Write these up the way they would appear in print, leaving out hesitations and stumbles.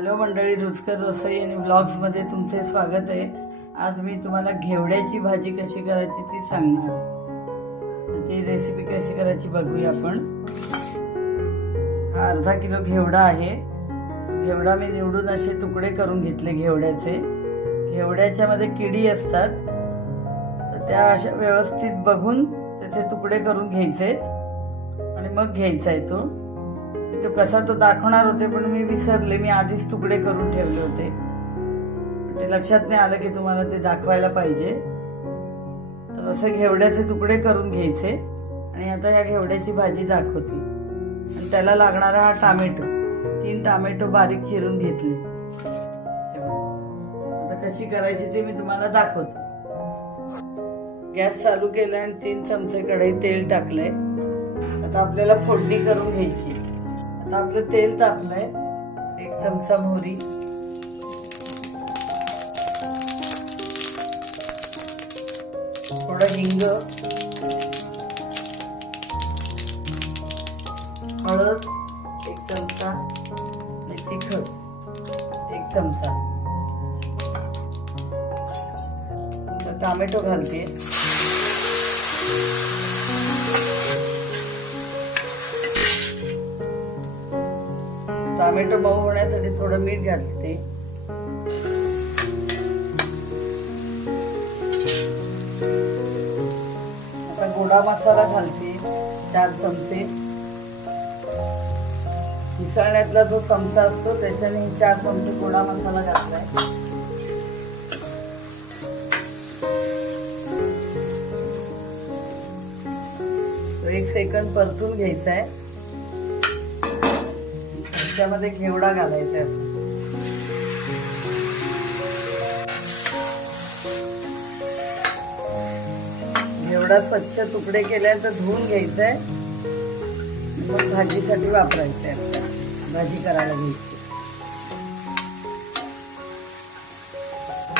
Hello मंडळी, रुचकर रसोई आणि व्लॉग्समध्ये तुमचे स्वागत आहे। आज मी तुम्हाला घेवड्याची भाजी कशी करायची ती सांगणार आहे। ती रेसिपी कशी करायची बघूया आपण। हा अर्धा किलो घेवडा आहे। घेवडा मी निवडून असे तुकडे करून घेतले घेवड्याचे। घेवड्याच्या मध्ये किडी असतात, तर त्या अशा व्यवस्थित बघून त्याचे तुकडे करून घ्यायचे आणि मग घ्यायचा आहे तो। तो कसा तो दाखवणार होते, पण मी विसरले। मी आधीच तुकडे करून ठेवले होते, ते लक्षात नाही आलं की तुम्हाला ते दाखवायला पाहिजे। तर असे घेवड्याचे तुकडे करून घ्यायचे आणि आता या घेवड्याची भाजी दाखवते। आणि त्याला लागणारा हा टोमॅटो, 3 टोमॅटो बारीक चिरून घेतले। आता कशी करायची ते मी तुम्हाला दाखवते। गॅस चालू केला आणि 3 चमचे कढईत तेल टाकले। आता आपल्याला फोडणी करून घ्यायची। आता आपलं तेल तापलंय। 1 चमचा मोहरी, थोडं हिंग, हळद 1 चमचा, तिखट 1 चमचा। टोमॅटो घालते। टोमॅटो मऊ होण्यासाठी थोडं मीठ घालते। आता गोडा मसाला घालते 4 चमचे। मिसळण्यातला जो चमचा असतो त्याच्याने 4 चमचे गोडा मसाला घातलाय। तो 1 सेकंद परतून घ्यायचा आहे। त्यामध्ये घेवडा घालायचा आहे। घेवडा स्वच्छ तुकडे केल्यानंतर धुवून घ्यायचा आहे, मग भाजीसाठी वापरायचं आहे। भाजी करायला घ्यायची,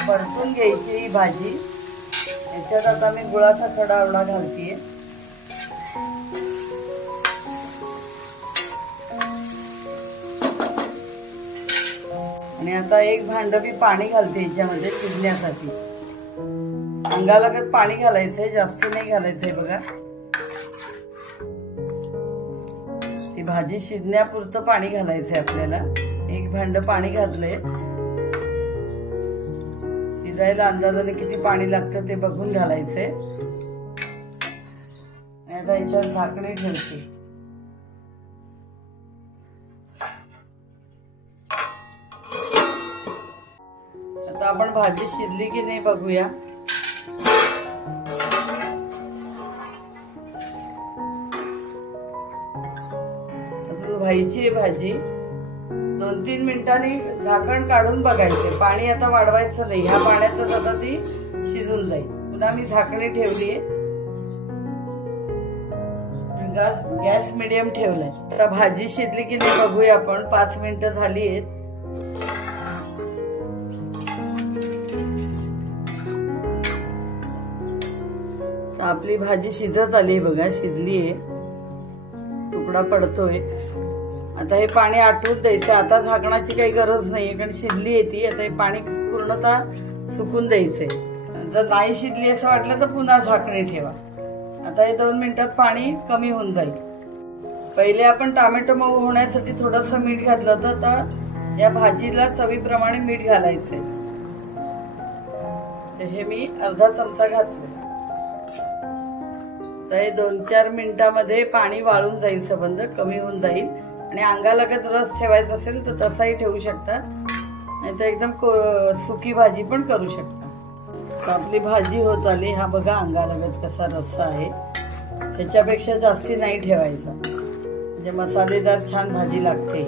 परतून घ्यायची ही भाजी। याच्यात आता मी गुळाचा खडा आवळा घालतीये। आणि आता 1 भांड मी पाणी घालते याच्यामध्ये शिजण्यासाठी। अंगालगत पाणी घालायचंय, जास्त नाही घालायचंय बघा। ती भाजी शिजण्यापुरतं पाणी घालायचंय आपल्याला। 1 भांड पाणी घातलंय। शिजायला अंदाजाने किती पाणी लागतं ते बघून घालायचंय। आता याच्यावर झाकणे ठेवते। आता आपण भाजी शिजली की नाही बघूया। अजून व्हायची आहे भाजी। 2-3 मिनिटांनी झाकण काढून बघायचे। पाणी आता वाढवायचं नाही, ह्या पाण्यातच आता ती शिजून जाईल। पुन्हा मी झाकणी ठेवली आहे। गॅस मीडियम ठेवलाय। आता भाजी शिजली की नाही बघूया आपण। 5 मिनिटं झाली आहेत। आपली भाजी शिजत आली बघा, शिजलीये, तुकडा पडतोय। आता हे पाणी आटवून द्यायचं। आता झाकणाची काही गरज नाहीये, कारण शिजली आहे ती। आता हे पाणी पूर्णतः सुकून द्यायचंय। जर नाही शिजली असं वाटलं तर पुन्हा झाकणे ठेवा। आता हे 2 मिनिटात पाणी कमी होऊन जाईल। पहिले आपण टोमॅटो मऊ होण्यासाठी थोडंसं मीठ घातलं होतं, तर या भाजीला चवीप्रमाणे मीठ घालायचंय। हे मी अर्धा चमचा घातलं। तर 2-4 मिनिटांमध्ये पाणी वाळून जाईल, संबंध कमी होऊन जाईल। आणि अंगालगत रस ठेवायचा असेल तर तसाही ठेवू शकता, नाहीतर एकदम सुकी भाजी पण करू शकता। तर आपली भाजी होत आली। हा बघा अंगालगत कसा रस्सा आहे। ह्याच्यापेक्षा जास्ती नाही ठेवायचा, म्हणजे मसालेदार छान भाजी लागते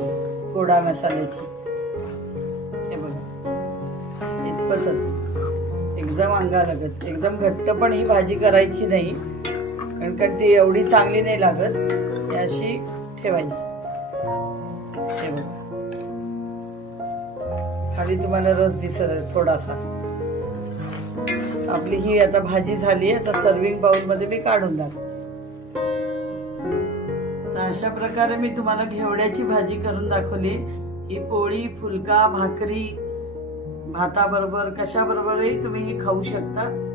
गोडा मसाल्याची। हे बघा, इतपतच एकदम अंगालगत। एकदम घट्ट पण ही भाजी करायची नाही, कारण ती एवढी चांगली नाही लागत। अशी ठेवायची। हे बघा, खाली तुम्हाला रस दिसत थोडासा। आपली ही आता भाजी झाली। आता सर्विंग बाउल मध्ये मी काढून दाखवते। तर अशा प्रकारे मी तुम्हाला घेवड्याची भाजी करून दाखवली। ही पोळी, फुलका, भाकरी, भाताबरोबर कशाबरोबरही तुम्ही ही खाऊ शकता.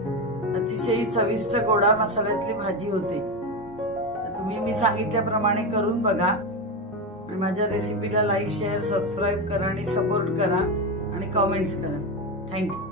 अतिशय चविष्ट गोडा मसाल्यातली भाजी होते. तर तुम्ही मी सांगितल्याप्रमाणे करून बघा आणि माझ्या रेसिपीला लाईक, शेअर, सबस्क्राईब करा आणि सपोर्ट करा आणि कमेंट्स करा. थँक्यू.